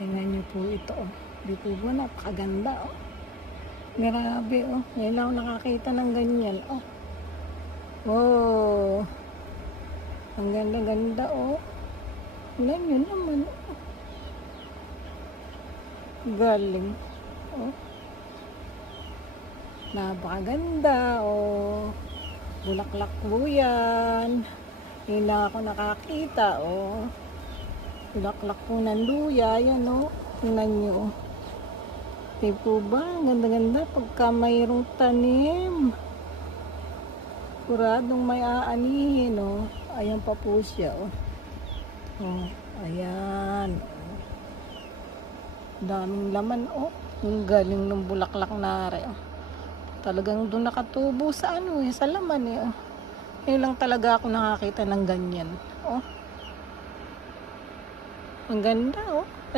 Tingnan niyo po ito, oh. Di po ba napakaganda, oh. Grabe, oh. Ngayon lang ako nakakita ng ganyan, oh. Wow. Ang ganda-ganda, oh. Tingnan niyo naman, oh. Galing, oh. Napakaganda, oh. Bulaklak po yan. Ngayon lang ako nakakita, oh. Bulaklak po ng luya, yan, oh. Tingnan nyo, oh. Di po ba? Ganda-ganda pagka mayroong tanim. Kuradong may aanihin, oh. Ayan pa po siya, oh. Oh, ayan. Daming laman, oh. Ang galing ng bulaklak na rin, oh. Talagang doon nakatubo sa ano, eh, sa laman, eh, oh. Ngayon lang talaga ako nakakita ng ganyan, oh. Ang ganda, oh.